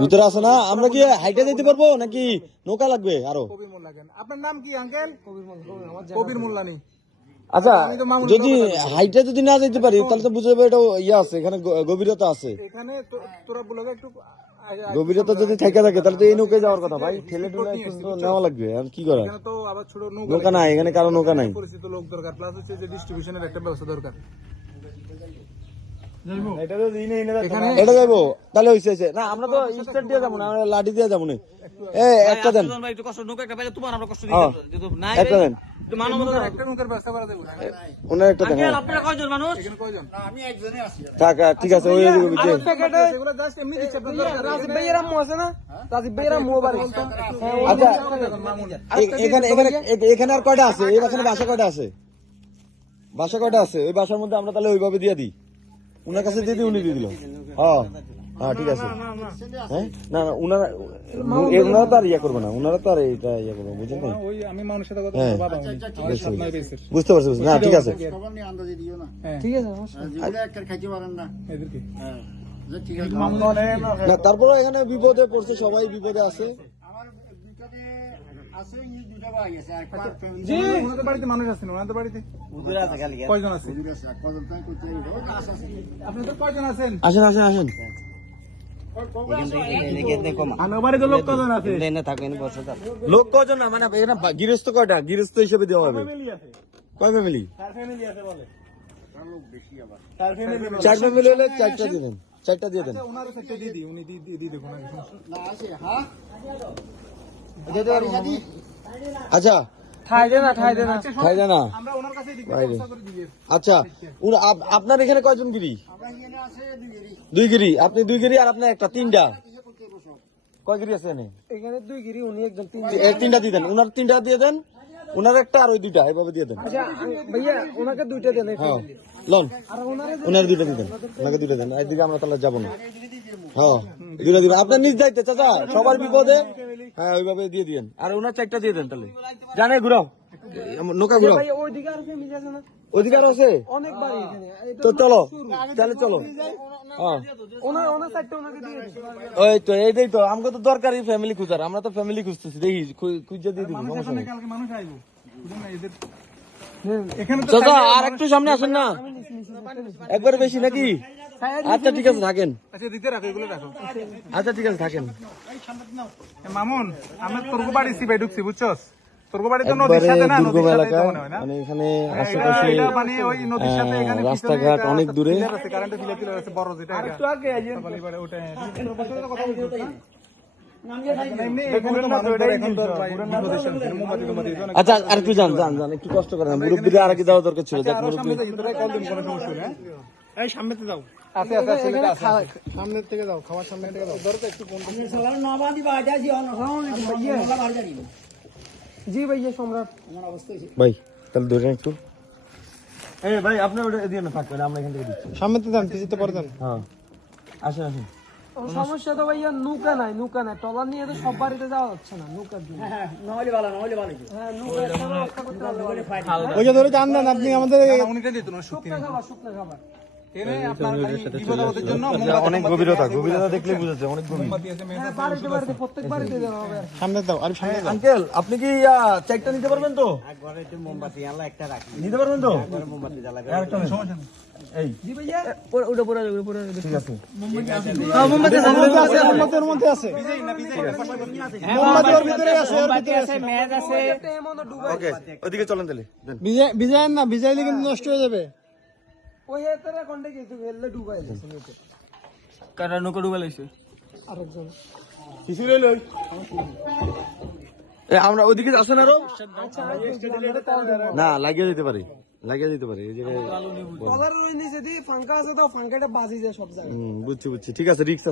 ভিতরে আছে না? আমরা কি হাইটে যেতে পারব নাকি নৌকা লাগবে আরও? কবির মোল্লা আপনার নাম কি আঙ্কেল? কবির মোল্লানি আচ্ছা আমি যদি হাইটে যদি না যেতে পারি তাহলে তো বুঝে যাবে এটা ইয়ে আছে এখানে গভীরতা আছে। এখানে তোরা বলে একটু গভীরতা যদি থেকে থাকে তাহলে তো এই নৌকায় যাওয়ার কথা। ভাই ঠেলে ঠেলে নেওয়া লাগবে আর কি করার? তো আবার ছোট নৌকা নৌকা নাই এখানে কারও নৌকা নাই। পরিচিত লোক দরকার প্লাস হচ্ছে যে ডিস্ট্রিবিউশনের একটা ব্যবস্থা দরকার। এটা যাইবো। তাহলে হইছে হইছে। না আমরা তো স্টার দিয়ে যাব না আমরা লাঠি দিয়ে যাব না। এ একটা দেন। একটু কষ্ট নৌকা একটা পাইলে তোমার আমরা কষ্ট। দিতে যেহেতু একটা দেন। একটু মানবতা একটা নৌকার ব্যবস্থা করা দেবো ওনার একটা দেন। আপনারা কয়জন মানুষ? এখানে কয়জন? থাক আর ঠিক আছে আচ্ছা এখানে এখানে এ- এখানে আর কয়টা আছে? এই বাসা কয়টা আছে বাসা কয়টা আছে? ওই বাসার মধ্যে আমরা তাহলে ওইভাবে দিয়ে দিই। উনার কাছে দিয়ে দিই উনি দিয়ে দিল। হ্যাঁ হ্যাঁ ঠিক আছে। হ্যাঁ না না উনারা এ- উনারা তো আর ইয়ে করবে না উনারা তো আর এটা ইয়ে করবে বুঝলেন না ওই আমি মানুষের সাথে কথা হ্যাঁ। বাবা সাথে বেসের বুঝতে পারছি বুঝতে- না ঠিক আছে। খবর নিয়ে আন্দাজে দিও না। ঠিক আছে সমস্যা নেই। যেগুলো একটা খাইতে পারেন না। এদেরকে। হ্যাঁ। ঠিক আছে। না তারপরে এখানে বিপদে পড়ছে সবাই বিপদে আছে আমার দুটাতে আছে এই দুটা ভাই আছে এক পাঁচ ফ্যামিলি জি। ওনাদের বাড়িতে মানুষ আছেন ওনাদের বাড়িতে? কয়জন আছে? দূরে আছে এক কজন তাই করতে এই রোজ আছে। আছে আপনাদের কয়জন আছেন? আসেন আসেন আসেন। লোক কয়জন আছে? লোক কজন না? মানে গৃহস্থ কয়টা? গৃহস্থ হিসেবে দেওয়া হবে। কয় ফ্যামিলি চার ফ্যামিলি আছে বলে। লোক বেশি আবার। চার ফ্যামিলি চার ফ্যামিলি হলে চারটা দিয়ে দেন। চারটা দিয়ে দেন। উনি দিয়ে দেখুন আচ্ছা। আচ্ছা আপনার এখানে কয়জন গিরি? আমরা এখানে আছে দুই দুই গিরি আপনি দুই গিরি আর আপনার একটা তিনটা। কয় গিরি আছে এখানে দুই গিরি উনি একজন তিনটা। দিয়ে দেন। উনার তিনটা দিয়ে দেন উনার একটা আর ওই দুইটা এইভাবে দিয়ে দেন। আচ্ছা ভাইয়া ওনাকে দুইটা দেন এই হ্যাঁ। লন উনার দুইটা দিয়ে দেন। ওনাকে দুইটা দেন। এইদিকে আমরা তাহলে যাব না। হ্যাঁ দুইটা দিবেন আপনার নিজ দায়িত্বে চাচা সবার বিপদে হ্যাঁ ওইভাবে দিয়ে দিয়েন। আর ওনার চারটা দিয়ে দেন তাহলে। জানে ঘুরাও। নৌকা ঘুরাও। ওইদিকে আর আছে? তো চলো তাহলে চলো। হ্যাঁ। ওই তো এইটাই তো আমাকে তো ফ্যামিলি খুঁজার। আমরা তো ফ্যামিলি খুঁজতেছি দেখি খুঁজে দিয়ে দিবি চাচা আর একটু সামনে আসেন না। একবারে বেশি নাকি? আচ্ছা ঠিক আছে থাকেন। আচ্ছা দিতে রাখো এগুলো রাখো। আচ্ছা ঠিক আছে থাকেন। মামুন আমরা তোরগো বাড়ি সিবাই ঢুকছি বুঝছস? তোরগো বাড়ি তো নদীর সাথে না নদীর সাথে মনে হয় না? মানে এখানে আশেপাশে ওই নদীর সাথে এখানে রাস্তাঘাট অনেক দূরে। পিলার আছে, কারেন্টের আছে, বড় যেটা এটা। একটু আগে আইয়েন। তারপরে ওটা। এমনি এখানে তো মানুষ ধরে এখন তো আর আচ্ছা আর একটু যান যান যান একটু কষ্ট করেন মুরব্বীরা আর কি দেওয়া দরকার ছিল যাক আরও মুরব্বী সামনে কোনো হ্যাঁ? আছে, আছে, আছে, ছেলেটা আছে, আছে। সামনের থেকে যাও খাওয়ার সামনে থেকে যাও। ধরো তো একটু ফোন জি ভাইয়া সম্রাট। ভাই তাহলে ধরেন একটু। এই ভাই আপনি ওটা দিয়ে না থাকবেন আমরা এখান থেকে দিচ্ছি। সামনে তো পারতেন হ্যাঁ। আসেন আসেন। সমস্যা তো ভাইয়া নৌকা নাই নৌকা নাই। টলার নিয়ে তো সব বাড়িতে যাওয়া যাচ্ছে না নৌকার জন্য। হ্যাঁ নৌকা একটা ব্যবস্থা করতে হবে। ওই যে ধরে জান আপনি আমাদের উনিটা দিত না সত্যি খাবার শুকনা খাবার। এনে আপনার খালি বিপদ আপদের জন্য অনেক গভীরতা গভীরতা দেখলে বুঝেছে অনেক গভীর। মোমবাতি আছে মেয়ে হ্যাঁ বাড়িতে বাড়িতে প্রত্যেক বাড়িতে দেওয়া হবে। আর কি। সামনে দাও আর সামনে আঙ্কেল আপনি কি চারটা নিতে পারবেন তো? নিতে পারবেন তো? আরেকটা নেন। এই। জি ভাইয়া। ওটা পরে পরে ঠিক আছে। মোমবাতির মধ্যে আছে। মোমবাতি ওর ভিতরে আছে ওর ভিতরে আছে একটা এমন ওকে ওদিকে চলেন তাহলে দেন। ভিজাই না ভিজাইলে কিন্তু নষ্ট হয়ে যাবে। ওই এতটা কন্টে গেছে ফেললে ডুবাই গেছে নিচে কাটা নৌকা ডুবে লাগছে আরেকজন। এ, আমরা ওদিকে আসেন আরও না লাগিয়ে দিতে পারি। লাগিয়ে দিতে পারি এই জায়গায় কলার ওই নিচে দিয়ে ফাঙ্কা আছে তো ফাঙ্কাটা বাজি যায় সব জায়গায়। হুম, বুঝছি বুঝছি। ঠিক আছে রিক্স